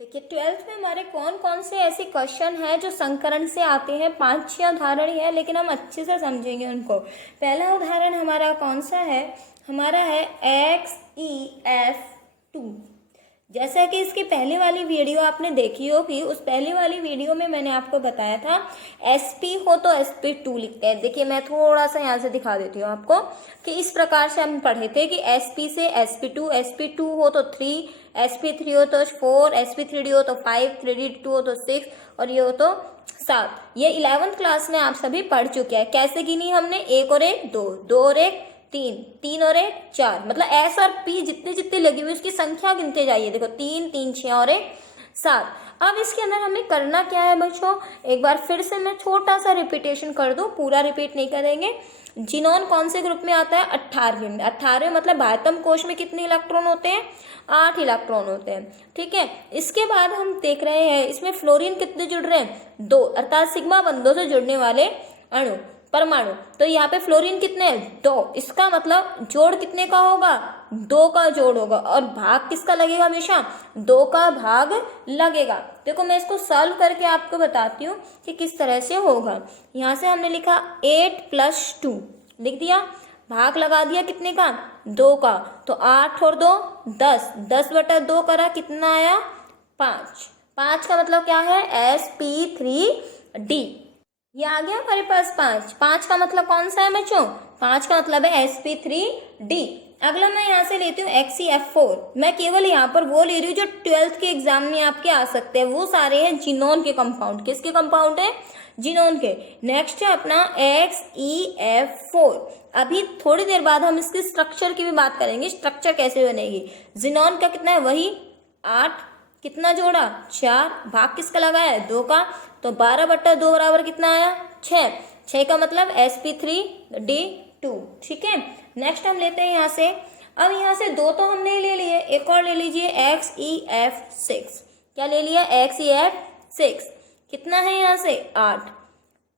देखिए 12th में हमारे कौन कौन से ऐसे क्वेश्चन हैं जो संकरण से आते हैं। 5-6 उदाहरण ही है लेकिन हम अच्छे से समझेंगे उनको। पहला उदाहरण हमारा कौन सा है, हमारा है XEF2। जैसा कि इसकी पहली वाली वीडियो आपने देखी होगी, उस पहली वाली वीडियो में मैंने आपको बताया था SP हो तो SP2 लिखते हैं। देखिए मैं थोड़ा सा यहाँ से दिखा देती हूँ आपको कि इस प्रकार से हम पढ़े थे कि SP से SP2, SP2 हो तो 3, SP3 हो तो 4, SP3D हो तो 5, 3D2 हो तो 6 और ये हो तो 7। ये 11th क्लास में आप सभी पढ़ चुके हैं। कैसे गिनी हमने, 1 और 1 2, 2 और 1 3, 3 और 1 4, मतलब S और P जितनी जितनी लगी हुई उसकी संख्या गिनते जाइए। देखो 3 3 6 और 1 7। अब इसके अंदर हमें करना क्या है बच्चों, एक बार फिर से मैं छोटा सा रिपीटेशन कर दूं, पूरा रिपीट नहीं करेंगे। जिनोन कौन से ग्रुप में आता है, 18वें में। 18वें मतलब बाह्यतम कोश में कितने इलेक्ट्रॉन होते हैं, 8 इलेक्ट्रॉन होते हैं। ठीक है, इसके बाद हम देख रहे हैं इसमें फ्लोरीन कितने जुड़ रहे हैं, 2, अर्थात सिग्मा बंधों से जुड़ने वाले अणु परमाणु। तो यहाँ पे फ्लोरीन कितने हैं, 2। इसका मतलब जोड़ कितने का होगा, 2 का जोड़ होगा। और भाग किसका लगेगा, हमेशा 2 का भाग लगेगा। देखो मैं इसको सॉल्व करके आपको बताती हूँ कि किस तरह से होगा। यहाँ से हमने लिखा 8 + 2 लिख दिया, भाग लगा दिया कितने का, 2 का। तो 8 और 2 10, 10/2 करा, कितना आया 5। 5 का मतलब क्या है, SP3D। ये आ गया हमारे पास 5। 5 का मतलब कौन सा है बच्चों, 5 का मतलब है SP3D। अगला मैं यहाँ से लेती हूँ XeF4। मैं केवल यहाँ पर वो ले रही हूँ जो 12th के एग्जाम में आपके आ सकते हैं। वो सारे हैं जिनोन के कंपाउंड। किसके कंपाउंड है, जिनोन के। नेक्स्ट है अपना XeF4। अभी थोड़ी देर बाद हम इसके स्ट्रक्चर की भी बात करेंगे, स्ट्रक्चर कैसे बनेगी। जिनोन का कितना है, वही 8, कितना जोड़ा 4, भाग किसका लगा है, 2 का। तो 12/2 बराबर कितना आया, 6। 6 का मतलब SP3D2। ठीक है, नेक्स्ट हम लेते हैं यहाँ से। अब यहाँ से 2 तो हमने ले लिए, एक और ले लीजिए XeF6। क्या ले लिया, XeF6। कितना है यहाँ से 8।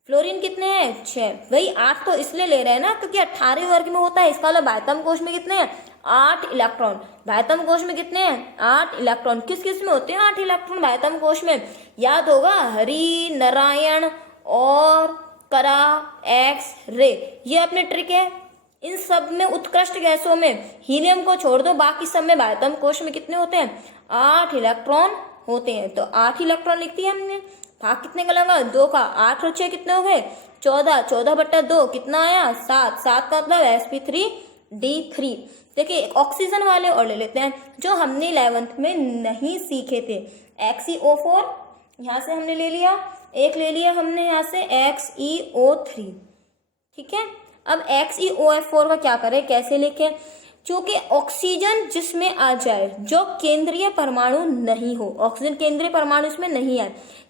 फ्लोरीन कितने हैं, 6। वही 8 तो इसलिए ले रहे हैं ना क्योंकि 18वें वर्ग में होता है। इसका मतलब बाह्यतम कोश में कितने हैं, 8 इलेक्ट्रॉन। बाह्यतम कोश में कितने हैं, 8 इलेक्ट्रॉन। किस किस में होते हैं 8 इलेक्ट्रॉन बाह्यतम कोश में, याद होगा, हरि, नारायण और करा, एक्स, रे। ये अपने ट्रिक है। इन सब में उत्कृष्ट गैसों में हीलियम को छोड़ दो, बाकी सब में बाह्यतम कोश में कितने होते हैं, 8 इलेक्ट्रॉन होते हैं। तो 8 इलेक्ट्रॉन लिख दिया हमने। भाग कितने का लगा, 2 का। 8 और 6 कितने हो गए, 14। 14/2 कितना आया, 7। 7 का मतलब SP3D3। देखिए ऑक्सीजन वाले और ले लेते हैं जो हमने 11th में नहीं सीखे थे। XeO4 यहाँ से हमने ले लिया, एक ले लिया हमने यहाँ से XeO3। ठीक है, अब XeOF4 का क्या करें, कैसे लिखें। चूंकि ऑक्सीजन जिसमें आ जाए जो केंद्रीय परमाणु नहीं हो, ऑक्सीजन केंद्रीय परमाणु इसमें नहीं है।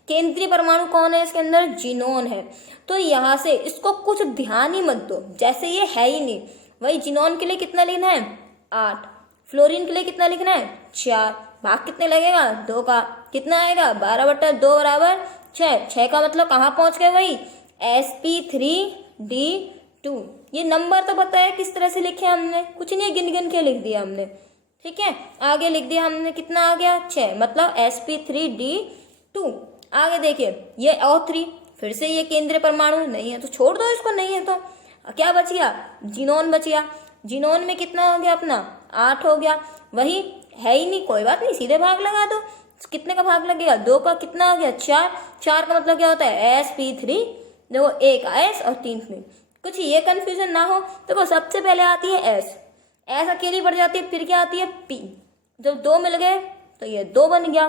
केंद्रीय परमाणु कौन है इसके अंदर, जिनोन है। तो यहाँ से इसको कुछ ध्यान ही मत दो, जैसे ये है ही नहीं। वही जिनोन के लिए कितना लिखना है, 8। फ्लोरीन के लिए कितना लिखना है, 4। भाग कितने लगेगा, 2 का। कितना आएगा, 12/2 बराबर 6। 6 का मतलब कहाँ पहुंच गए, वही SP3D2। ये नंबर तो पता है किस तरह से लिखे हमने, कुछ नहीं, गिन गिन के लिख दिया हमने। ठीक है, आगे लिख दिया हमने, कितना आ गया 6, मतलब SP3D2। आगे देखिए ये O3, फिर से ये केंद्रीय परमाणु नहीं है तो छोड़ दो इसको, नहीं है तो क्या बच गया, जिनोन बच गया। जिनोन में कितना हो गया अपना, 8 हो गया। वही है ही नहीं, कोई बात नहीं, सीधे भाग लगा दो। कितने का भाग लगेगा, 2 का। कितना आ गया, 4। 4 का मतलब क्या होता है, SP3। देखो एक S और 3 में, कुछ ये कंफ्यूजन ना हो। देखो सबसे पहले आती है S अकेली पड़ जाती है, फिर क्या आती है P। जब 2 मिल गए तो ये 2 बन गया।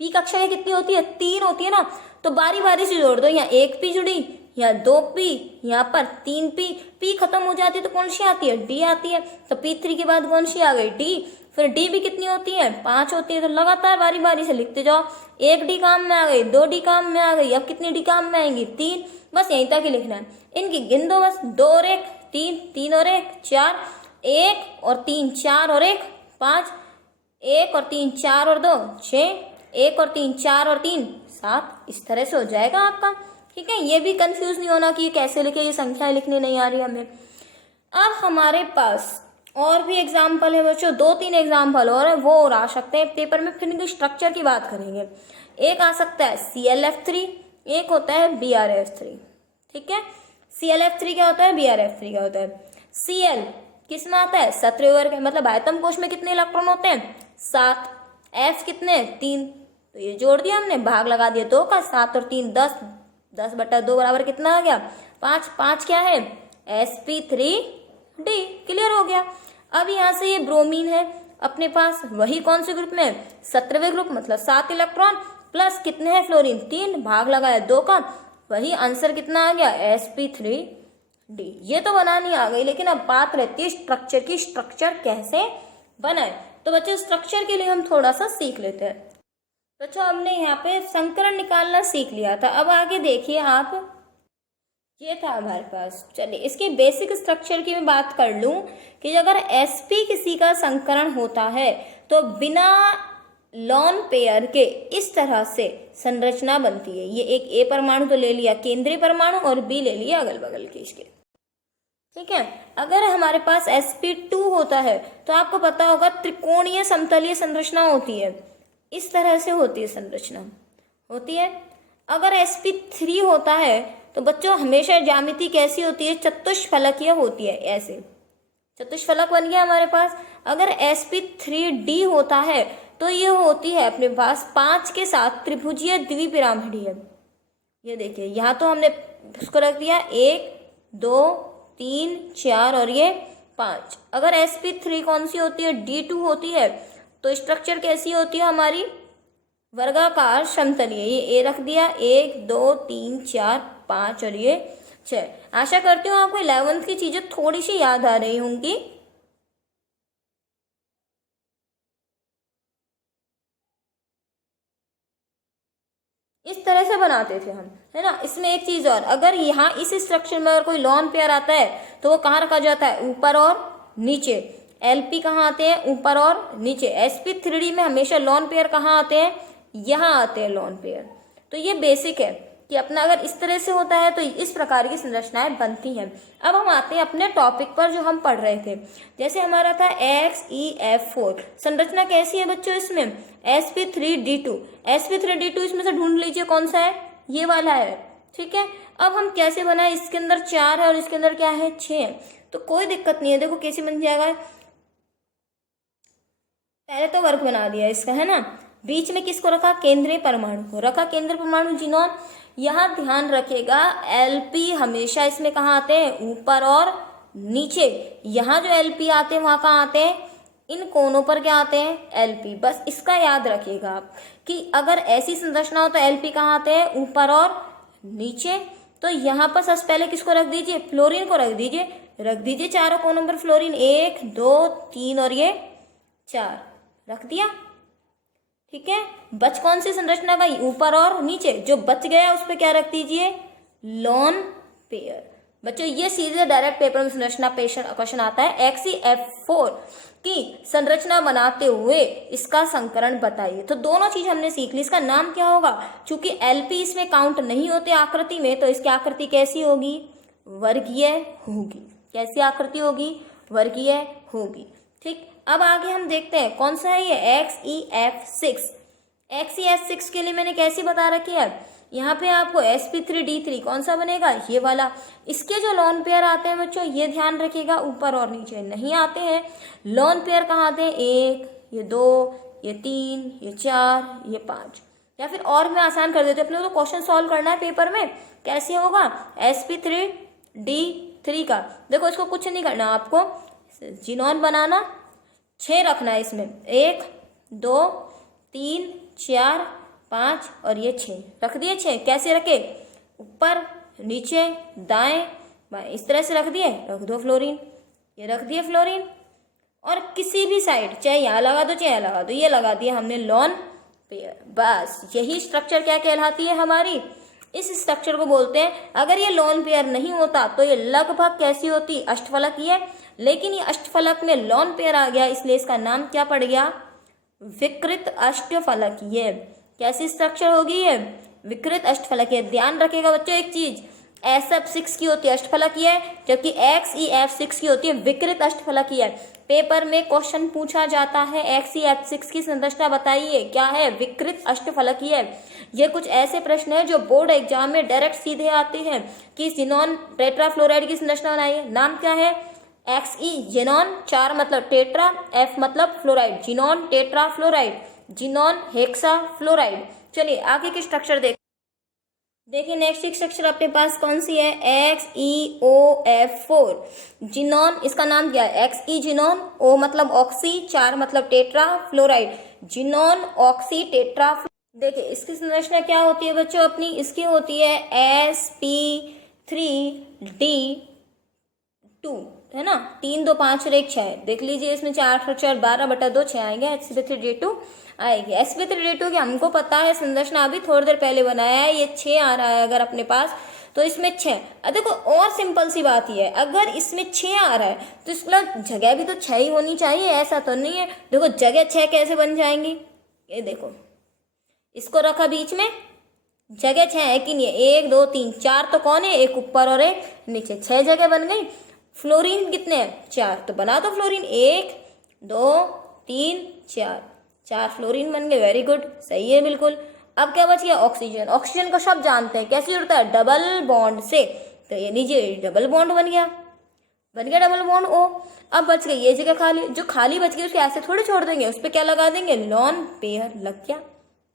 P कक्षा कितनी होती है, 3 होती है ना। तो बारी बारी से जोड़ दो, यहाँ 1 P जुड़ी, यहाँ 2 P, यहाँ पर 3 P। P खत्म हो जाती है तो कौन सी आती है, D आती है। तो P3 के बाद कौन सी आ गई, D। फिर D भी कितनी होती है, 5 होती है। तो लगातार बारी बारी से लिखते जाओ। 1 D काम में आ गई, 2 D काम में आ गई, अब कितनी D काम में आएंगी, 3। बस यहीं तक ही लिखना है, इनकी गिन दो बस। 2 और 1 3, 3 और 1 4, 1 और 3 4 और 1 5, 1 और 3 4 और 2 6, 1 और 3 4 और 3 7। इस तरह से हो जाएगा आपका। ठीक है, ये भी कंफ्यूज नहीं होना कि कैसे लिखे, ये संख्याएं लिखने नहीं आ रही हमें। अब हमारे पास और भी एग्जाम्पल है बच्चों, 2-3 एग्जाम्पल और है, वो और आ सकते हैं पेपर में। फिर इनके स्ट्रक्चर की बात करेंगे। एक आ सकता है ClF3, एक होता है BrF3। ठीक है, ClF3 क्या होता है, BrF3 क्या होता है। Cl किस में आता है, सतह वर्ग, मतलब आयतम कोश में कितने इलेक्ट्रॉन होते हैं, 7। F कितने, 3। तो ये जोड़ दिया हमने, भाग लगा दिया 2 का, 7 और 3 10, 10/2 बराबर कितना आ गया, 5। 5 क्या है, sp3d। क्लियर हो गया। अब यहाँ से ये ब्रोमीन है अपने पास, वही कौन से ग्रुप में, 17वें ग्रुप, मतलब 7 इलेक्ट्रॉन प्लस कितने हैं फ्लोरीन, 3, भाग लगाया 2 का, वही आंसर कितना आ गया, sp3d। ये तो बनानी आ गई, लेकिन अब बात रहती है स्ट्रक्चर की, स्ट्रक्चर कैसे बनाए। तो बच्चों स्ट्रक्चर के लिए हम थोड़ा सा सीख लेते हैं। बच्चों हमने यहाँ पे संकरण निकालना सीख लिया था। अब आगे देखिए आप, ये था हमारे पास। चलिए इसकी बेसिक स्ट्रक्चर की मैं बात कर लूं कि अगर sp किसी का संकरण होता है तो बिना लॉन पेयर के इस तरह से संरचना बनती है। ये एक A परमाणु तो ले लिया केंद्रीय परमाणु, और B ले लिया अगल बगल के इसके। ठीक है, अगर हमारे पास sp2 होता है तो आपको पता होगा त्रिकोणीय समतलीय संरचना होती है, इस तरह से होती है संरचना, होती है। अगर sp3 होता है तो बच्चों हमेशा ज्यामिति कैसी होती है, चतुष्फलकीय होती है, ऐसे चतुष्फलक बन गया हमारे पास। अगर sp3d होता है तो ये होती है अपने पास 5 के साथ त्रिभुजीय द्विपिरामिडीय। ये देखिए यहाँ तो हमने उसको रख दिया 1 2 3 4 और ये 5। अगर sp3 कौन सी होती है, d2 होती है, तो स्ट्रक्चर कैसी होती है हमारी, वर्गाकार समतलीय। ये A रख दिया, 1 2 3 4 5 और ये 6। आशा करती हूँ आपको 11th की चीजें थोड़ी सी याद आ रही होंगी। इस तरह से बनाते थे हम, है ना। इसमें एक चीज और, अगर यहाँ इस स्ट्रक्चर में अगर कोई लॉन पेयर आता है तो वो कहाँ रखा जाता है, ऊपर और नीचे। LP कहाँ आते हैं, ऊपर और नीचे। sp3d में हमेशा लॉन पेयर कहाँ आते हैं, यहाँ आते हैं लॉन पेयर। तो ये बेसिक है कि अपना अगर इस तरह से होता है तो इस प्रकार की संरचनाएं बनती हैं। अब हम आते हैं अपने टॉपिक पर जो हम पढ़ रहे थे। जैसे हमारा था XeF4, संरचना कैसी है बच्चों इसमें, sp3d2। sp3d2 इसमें से ढूंढ लीजिए कौन सा है, ये वाला है। ठीक है, अब हम कैसे बनाए, इसके अंदर 4 है और इसके अंदर क्या है, 6 है, तो कोई दिक्कत नहीं है। देखो कैसे बन जाएगा, पहले तो वर्ग बना दिया इसका, है ना। बीच में किसको रखा, केंद्रीय परमाणु को रखा, केंद्रीय परमाणु जिनोन। यहाँ ध्यान रखेगा LP हमेशा इसमें कहाँ आते हैं, ऊपर और नीचे। यहाँ जो LP आते हैं वहाँ कहाँ आते हैं, इन कोनों पर क्या आते हैं, LP। बस इसका याद रखिएगा आप कि अगर ऐसी संरचना हो तो LP कहाँ आते हैं, ऊपर और नीचे। तो यहाँ पर सबसे पहले किसको रख दीजिए, फ्लोरीन को रख दीजिए चारों कोनों पर फ्लोरीन, 1 2 3 और ये 4 रख दिया। ठीक है, बच कौन सी संरचना गई, ऊपर और नीचे। जो बच गया उस पर क्या रख दीजिए, लॉन पेयर। बच्चों ये सीधे डायरेक्ट पेपर में संरचना क्वेश्चन आता है। XeF4 की संरचना बनाते हुए इसका संकरण बताइए। तो दोनों चीज हमने सीख ली। इसका नाम क्या होगा, चूंकि LP इसमें काउंट नहीं होते आकृति में, तो इसकी आकृति कैसी होगी, वर्गीय होगी। कैसी आकृति होगी, वर्गीय होगी। ठीक, अब आगे हम देखते हैं कौन सा है ये, XeF6। XeF6 के लिए मैंने कैसी बता रखी है, यहाँ पे आपको sp3d3 कौन सा बनेगा, ये वाला। इसके जो लॉन पेयर आते हैं बच्चों, ये ध्यान रखिएगा, ऊपर और नीचे नहीं आते हैं। लॉन पेयर कहाँ आते हैं, 1 ये 2 ये 3 ये 4 ये 5। या फिर और मैं आसान कर देती हूँ, अपने को तो क्वेश्चन सॉल्व करना है पेपर में, कैसे होगा, sp3d3 का। देखो इसको कुछ नहीं करना आपको, जिनोन बनाना, 6 रखना है इसमें, 1 2 3 4 5 और ये 6 रख दिए। 6 कैसे रखे, ऊपर नीचे दाएं बाएं, इस तरह से रख दिए। रख दो फ्लोरीन, ये रख दिए फ्लोरीन। और किसी भी साइड, चाहे यहाँ लगा दो चाहे यहाँ लगा दो, ये लगा दिया हमने लॉन पेयर। बस यही स्ट्रक्चर क्या कहलाती है हमारी, इस स्ट्रक्चर को बोलते हैं। अगर ये लॉन पेयर नहीं होता तो ये लगभग कैसी होती, अष्टफलकीय। लेकिन ये अष्टफलक में लॉन पेयर आ गया, इसलिए इसका नाम क्या पड़ गया, विकृत अष्टफलकीय। कैसी स्ट्रक्चर होगी ये, विकृत अष्टफलकीय। ध्यान रखिएगा बच्चों एक चीज, SF6 की होती है अष्टफलकीय, जबकि XEF6 की होती है विकृत अष्टफलकीय। पेपर में क्वेश्चन पूछा जाता है XEF6 की संरचना बताइए, क्या है? विकृत अष्टफलकीय। ये कुछ ऐसे प्रश्न है जो बोर्ड एग्जाम में डायरेक्ट सीधे आते हैं कि जिनॉन टेट्राफ्लोराइड की संरचना बनाइए। नाम क्या है? XE जिनॉन, 4 मतलब टेट्रा, F मतलब fluoride, xenon tetrafluoride, xenon hexa fluoride. चलिए आगे की स्ट्रक्चर देखिए नेक्स्ट स्ट्रक्चर अपने पास कौन सी है? XeOF4 जिनॉन, इसका नाम क्या है? XE जिनॉन, O मतलब ऑक्सी, 4 मतलब tetra fluoride, xenon oxy tetra. देखिए इसकी संरचना क्या होती है बच्चों अपनी? इसकी होती है sp3d2, है ना? 3 2 5 और 1 6। देख लीजिए इसमें 4 और 4 12/2 6 आएंगे, sp3d2 आएगी। sp3d2 की हमको पता है संरचना, अभी थोड़ी देर पहले बनाया है, ये 6 आ रहा है अगर अपने पास, तो इसमें 6। देखो और सिंपल सी बात ही है, अगर इसमें 6 आ रहा है तो इसका जगह भी तो 6 ही होनी चाहिए, ऐसा तो नहीं है। देखो जगह 6 कैसे बन जाएंगी? ये देखो इसको रखा बीच में, जगह 6 है कि नहीं है? 1 2 3 4 तो कौन है? एक ऊपर और एक नीचे, 6 जगह बन गई। फ्लोरीन कितने हैं? 4, तो बना दो फ्लोरीन, 1 2 3 4, 4 फ्लोरीन बन गए। वेरी गुड, सही है बिल्कुल। अब क्या बच गया? ऑक्सीजन। ऑक्सीजन को सब जानते हैं, कैसे जुड़ता है? डबल बॉन्ड से। तो ये नीचे डबल बॉन्ड बन गया डबल बॉन्ड O। अब बच गई ये जगह खाली, जो खाली बच गई उसको ऐसे थोड़ी छोड़ देंगे, उस पर क्या लगा देंगे? Lone pair. लग गया।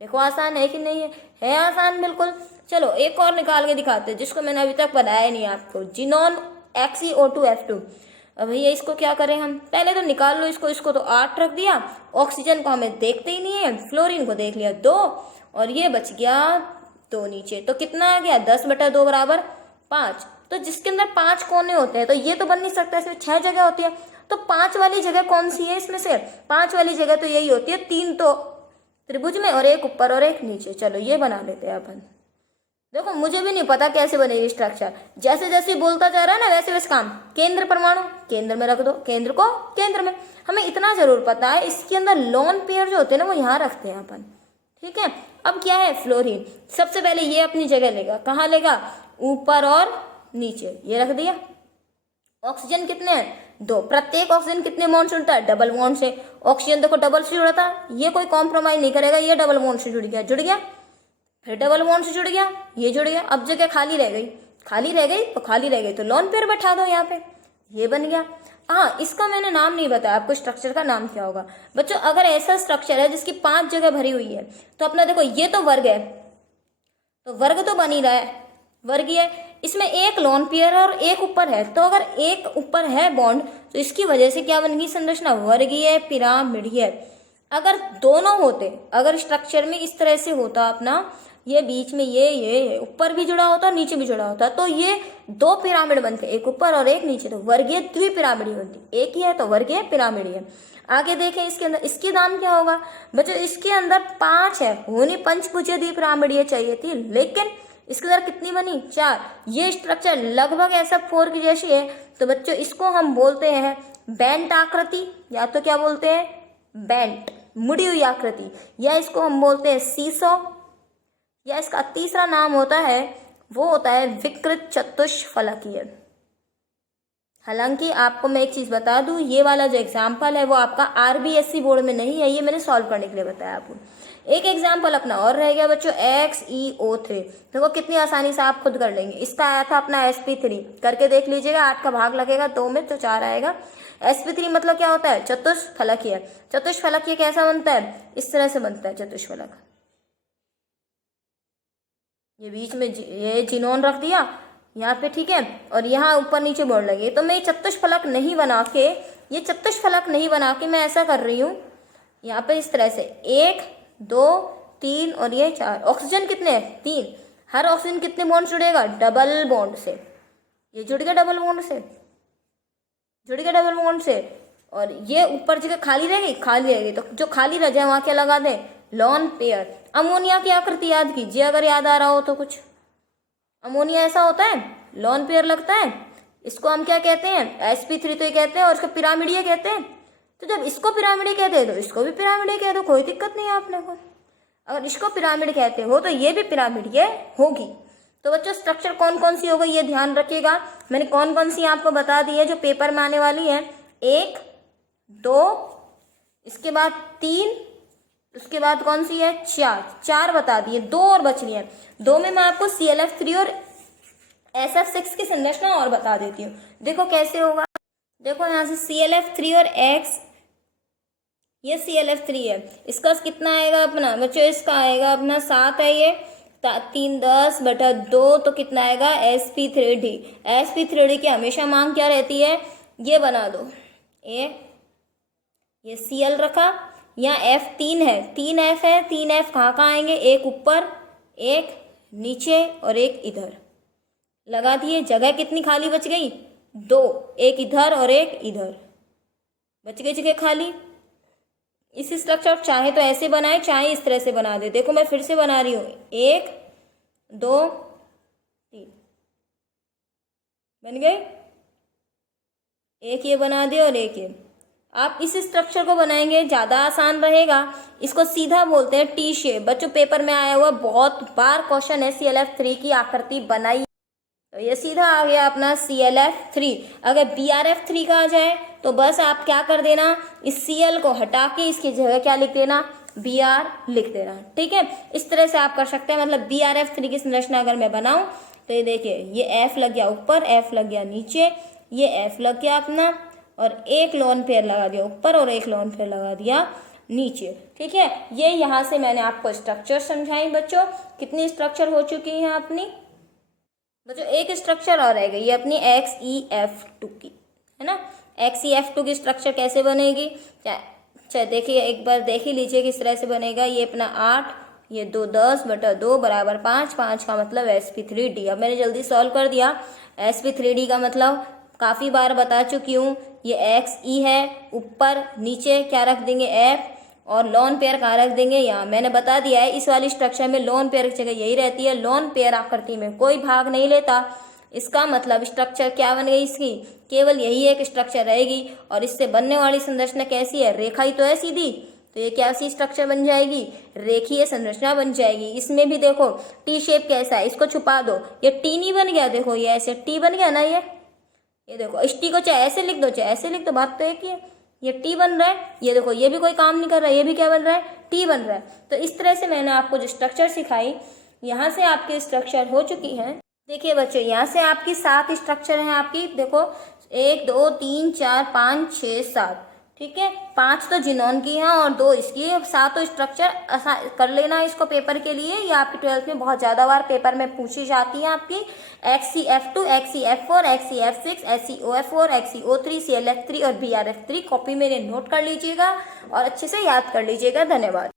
देखो आसान है कि नहीं है? है आसान बिल्कुल। चलो एक और निकाल के दिखाते हैं जिसको मैंने अभी तक बताया नहीं आपको, जिनॉन XeO2F2। अब भैया इसको क्या करें हम? पहले तो निकाल लो इसको, इसको तो 8 रख दिया, ऑक्सीजन को हमें देखते ही नहीं है, फ्लोरीन को देख लिया 2, और ये बच गया 2 नीचे, तो कितना आ गया? 10/2 बराबर 5। तो जिसके अंदर 5 कोने होते हैं तो ये तो बन नहीं सकता, इसमें 6 जगह होती है, तो 5 वाली जगह कौन सी है इसमें से? 5 वाली जगह तो यही होती है, 3 तो त्रिभुज में और 1 ऊपर और 1 नीचे। चलो ये बना लेते हैं अपन। देखो मुझे भी नहीं पता कैसे बनेगी स्ट्रक्चर, जैसे जैसे बोलता जा रहा है ना वैसे वैसे काम। केंद्र परमाणु केंद्र में रख दो, केंद्र को केंद्र में, हमें इतना जरूर पता है। इसके अंदर लोन पेयर जो होते हैं ना वो यहाँ रखते हैं अपन, ठीक है। अब क्या है? फ्लोरीन। सबसे पहले ये अपनी जगह लेगा, कहाँ लेगा? ऊपर और नीचे, ये रख दिया। ऑक्सीजन कितने हैं? 2। प्रत्येक ऑक्सीजन कितने बॉन्ड से जुड़ता है? डबल बॉन्ड से। ऑक्सीजन देखो डबल से जुड़ा था, ये कोई कॉम्प्रोमाइज नहीं करेगा, ये डबल बॉन्ड से जुड़ गया, फिर डबल बॉन्ड से जुड़ गया, ये जुड़ गया। अब जगह खाली रह गई तो लोन पेयर बैठा दो यहाँ पे, ये बन गया। हाँ इसका मैंने नाम नहीं बताया आपको, स्ट्रक्चर का नाम क्या होगा बच्चों? अगर ऐसा स्ट्रक्चर है जिसकी 5 जगह भरी हुई है तो अपना देखो ये तो वर्ग है, तो वर्ग तो बन ही रहा है, वर्गीय। इसमें एक लोन पेयर और एक ऊपर है, तो अगर एक ऊपर है बॉन्ड तो इसकी वजह से क्या बन गई संरचना? वर्गीय पिरामिडीय। अगर दोनों होते, अगर स्ट्रक्चर में इस तरह से होता अपना, ये बीच में ये ऊपर भी जुड़ा होता नीचे भी जुड़ा होता, तो ये 2 पिरामिड बनते, एक ऊपर और एक नीचे, तो वर्गीय द्विपिरामिडीय बनती। एक ही है तो वर्गीय पिरामिडीय। आगे देखें इसके अंदर, इसकी दाम क्या होगा बच्चों? इसके अंदर 5 है, होनी पंचभुजीय द्विपिरामिडीय चाहिए थी, लेकिन इसके अंदर कितनी बनी? 4। ये स्ट्रक्चर लगभग ऐसा 4 की जैसी है, तो बच्चों इसको हम बोलते हैं बेंट आकृति, या तो क्या बोलते हैं? बेंट, मुड़ी हुई आकृति, या इसको हम बोलते हैं सीसो, या इसका तीसरा नाम होता है वो होता है विकृत चतुष्फलकीय। हालांकि आपको मैं एक चीज बता दूं, ये वाला जो एग्जाम्पल है वो आपका RBSC बोर्ड में नहीं है, ये मैंने सॉल्व करने के लिए बताया आपको। एक एग्जाम्पल अपना और रह गया बच्चों, XeO3। देखो कितनी आसानी से आप खुद कर लेंगे। इसका आया था अपना sp3, करके देख लीजिएगा, 8 का भाग लगेगा 2 में तो 4 आएगा। sp3 मतलब क्या होता है? चतुष्फलकीय। चतुष्फलकीय कैसा बनता है? इस तरह से बनता है चतुष्फलक। ये बीच में ये जिनोन रख दिया यहाँ पे, ठीक है, और यहाँ ऊपर नीचे बोर्ड लगे, तो मैं ये चतुष्फलक नहीं बना के मैं ऐसा कर रही हूँ यहाँ पे इस तरह से, 1 2 3 और ये 4। ऑक्सीजन कितने हैं? 3। हर ऑक्सीजन कितने बॉन्ड जुड़ेगा? डबल बॉन्ड से। ये जुड़ गया डबल बॉन्ड से, और ये ऊपर जगह खाली रहेगी, तो जो खाली रह जाए वहाँ क्या लगा दें? Lone pair. अमोनिया की आकृति याद कीजिए अगर याद आ रहा हो तो कुछ। अमोनिया ऐसा होता है, लॉन पेयर लगता है, इसको हम क्या कहते हैं? sp3 तो ये कहते हैं, और इसको पिरामिडीय कहते हैं। तो जब इसको पिरामिड कहते हैं तो इसको भी पिरामिड कह दो, कोई दिक्कत नहीं है आपने को। अगर इसको पिरामिड कहते हो तो ये भी पिरामिडीय होगी। तो बच्चों स्ट्रक्चर कौन कौन सी हो गई ये ध्यान रखिएगा। मैंने कौन कौन सी आपको बता दी है जो पेपर में आने वाली है। 1, 2, इसके बाद 3, उसके बाद कौन सी है 4 बता दिए, 2 और बच रही है। 2 में मैं आपको ClF3 और SF6 की संरचना और बता देती हूँ। देखो कैसे होगा। देखो यहाँ से ClF3 और X, ये ClF3 है, इसका कितना आएगा अपना बच्चों, इसका आएगा अपना 7 है ये 3 10/2, तो कितना आएगा sp3d। sp3d की हमेशा मांग क्या रहती है, ये बना दो। ये Cl रखा, यहाँ F3 है, 3F है, 3F कहाँ कहाँ आएंगे, एक ऊपर, एक नीचे और एक इधर लगा दिए। जगह कितनी खाली बच गई, 2, एक इधर और एक इधर बच गई जगह खाली। इस स्ट्रक्चर चाहे तो ऐसे बनाए, चाहे इस तरह से बना दे। देखो मैं फिर से बना रही हूँ, 1 2 3 बन गए, एक ये बना दे और एक ये। आप इस स्ट्रक्चर को बनाएंगे ज़्यादा आसान रहेगा। इसको सीधा बोलते हैं टी शेप। बच्चों पेपर में आया हुआ बहुत बार क्वेश्चन है, ClF3 की आकृति बनाई, तो ये सीधा आ गया अपना ClF3। अगर BrF3 का आ जाए तो बस आप क्या कर देना, इस Cl को हटा के इसकी जगह क्या लिख देना, Br लिख देना। ठीक है, इस तरह से आप कर सकते हैं। मतलब BrF3 की संरचना अगर मैं बनाऊं तो ये देखिए, ये F लग गया ऊपर, F लग गया नीचे, ये F लग गया अपना, और एक लोन पेयर लगा दिया ऊपर और एक लोन पेयर लगा दिया नीचे। ठीक है, ये यहाँ से मैंने आपको स्ट्रक्चर समझाई। बच्चों कितनी स्ट्रक्चर हो चुकी है अपनी, बच्चों एक स्ट्रक्चर और रह गई है अपनी XeF2 की, है ना। XeF2 की स्ट्रक्चर कैसे बनेगी, अच्छा देखिए एक बार देख ही लीजिए किस तरह से बनेगा। ये अपना 8, ये 2 10/2 बराबर 5, 5 का मतलब sp3d। अब मैंने जल्दी सॉल्व कर दिया। sp3d का मतलब काफ़ी बार बता चुकी हूँ, ये XE है, ऊपर नीचे क्या रख देंगे F, और लोन पेयर कहाँ रख देंगे, यहाँ मैंने बता दिया है। इस वाली स्ट्रक्चर में लोन पेयर की जगह यही रहती है, लोन पेयर आकृति में कोई भाग नहीं लेता। इसका मतलब स्ट्रक्चर क्या बन गई इसकी, केवल यही एक स्ट्रक्चर रहेगी। और इससे बनने वाली संरचना कैसी है, रेखा ही तो है सीधी, तो ये कैसी स्ट्रक्चर बन जाएगी, रेखीय संरचना बन जाएगी। इसमें भी देखो टी शेप कैसा है, इसको छुपा दो, ये टी नहीं बन गया, देखो ये ऐसे टी बन गया ना। ये देखो इस टी को चाहे ऐसे लिख दो चाहे ऐसे लिख दो, बात तो एक ही है, ये टी बन रहा है। ये देखो ये भी कोई काम नहीं कर रहा है, ये भी क्या बन रहा है, टी बन रहा है। तो इस तरह से मैंने आपको जो स्ट्रक्चर सिखाई, यहाँ से आपकी स्ट्रक्चर हो चुकी है। देखिए बच्चों यहाँ से आपकी 7 स्ट्रक्चर हैं आपकी। देखो 1 2 3 4 5 6 7, ठीक है, 5 तो जिनोन की हैं और 2 इसकी। 7 स्ट्रक्चर कर लेना इसको पेपर के लिए। ये आपकी 12th में बहुत ज़्यादा बार पेपर में पूछी जाती है आपकी। XeF2, XeF4, XeF6, SeOF4, XeO3, ClF3 और BrF3 कॉपी में नोट कर लीजिएगा और अच्छे से याद कर लीजिएगा। धन्यवाद।